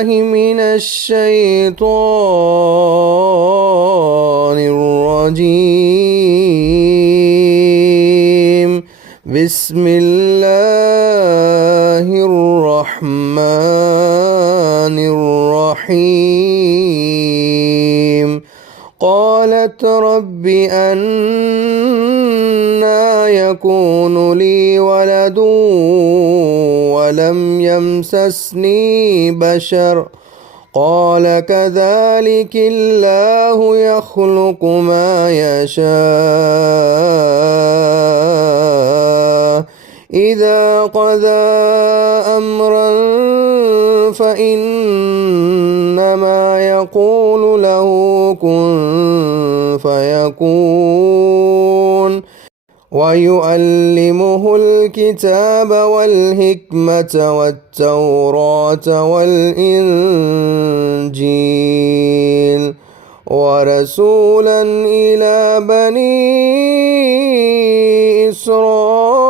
بالله من الشيطان الرجيم. بسم الله الرحمن الرحيم. قالت رب أنى يكون لي ولد ولم يمسسني بشر قال كذلك الله يخلق ما يشاء إذا قضى أمرا فإنما يقول له كن فيكون. ويعلمه الكتاب والحكمة والتوراة والإنجيل ورسولا إلى بني إسرائيل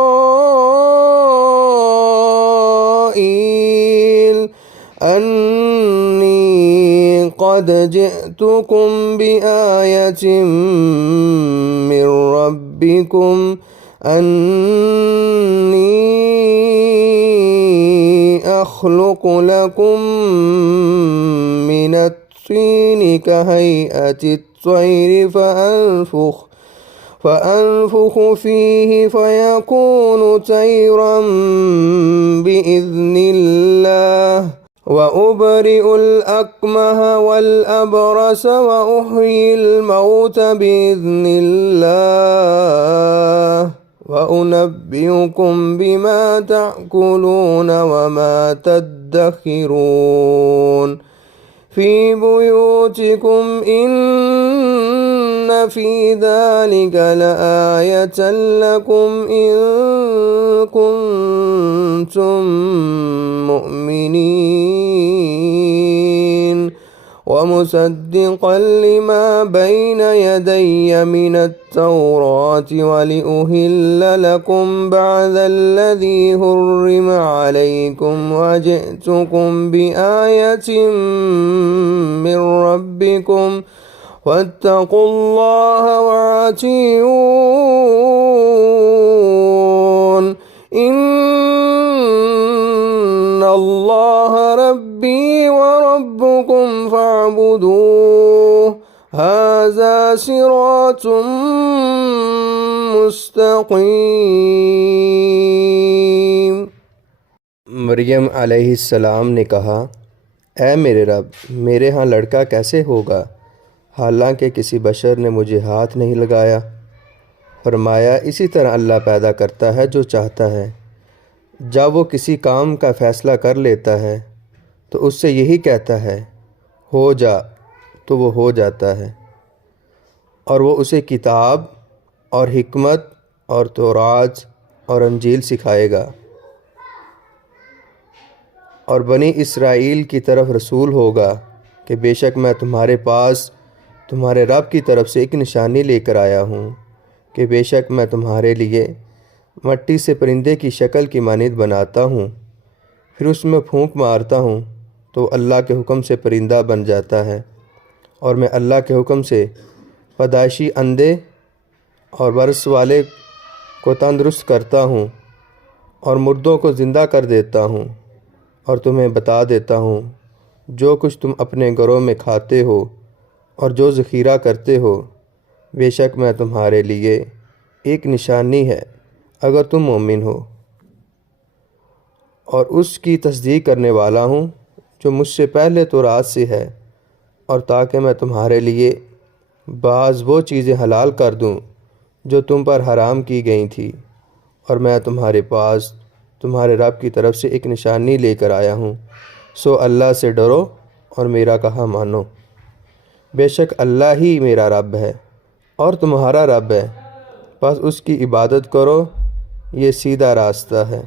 أني قد جئتكم بآية من ربكم أني أخلق لكم من الطين كهيئة الطير فأنفخ فيه فيكون طيرا بإذن الله وأبرئ الأكمه والأبرص وأحيي الموت بإذن الله وأنبئكم بما تأكلون وما تدخرون في بيوتكم إن في ذلك لآية لكم إن كنتم مؤمنين ومصدقا لما بين يدي من التوراة ولأهل لكم بعد الذي حرم عليكم وجئتكم بآية من ربكم واتقوا الله وأطيعون إن الله ربي وربكم فاعبدوه هذا صراط मुस्तकीम। मरियम अलैहिस्सलाम ने कहा, ऐ मेरे रब, मेरे यहाँ लड़का कैसे होगा, हालांकि किसी बशर ने मुझे हाथ नहीं लगाया। फरमाया, इसी तरह अल्लाह पैदा करता है जो चाहता है। जब वो किसी काम का फ़ैसला कर लेता है तो उससे यही कहता है हो जा, तो वो हो जाता है। और वो उसे किताब और हिकमत और तौरात और इंजील सिखाएगा और बनी इस्राईल की तरफ रसूल होगा कि बेशक मैं तुम्हारे पास तुम्हारे रब की तरफ से एक निशानी लेकर आया हूँ कि बेशक मैं तुम्हारे लिए मट्टी से परिंदे की शक्ल की मानिद बनाता हूँ, फिर उसमें फूंक मारता हूँ तो अल्लाह के हुक्म से परिंदा बन जाता है, और मैं अल्लाह के हुक्म से पैदाइशी अंधे और बरस वाले को तंदुरुस्त करता हूँ और मुर्दों को ज़िंदा कर देता हूँ, और तुम्हें बता देता हूँ जो कुछ तुम अपने घरों में खाते हो और जो ज़ख़ीरा करते हो, बेशक मैं तुम्हारे लिए एक निशानी है अगर तुम मोमिन हो। और उसकी तस्दीक करने वाला हूँ जो मुझसे पहले तौरात से है, और ताकि मैं तुम्हारे लिए बाज़ वो चीज़ें हलाल कर दूँ जो तुम पर हराम की गई थी, और मैं तुम्हारे पास तुम्हारे रब की तरफ से एक निशानी लेकर आया हूँ। सो अल्लाह से डरो और मेरा कहा मानो। बेशक अल्लाह ही मेरा रब है और तुम्हारा रब है, बस उसकी इबादत करो, ये सीधा रास्ता है।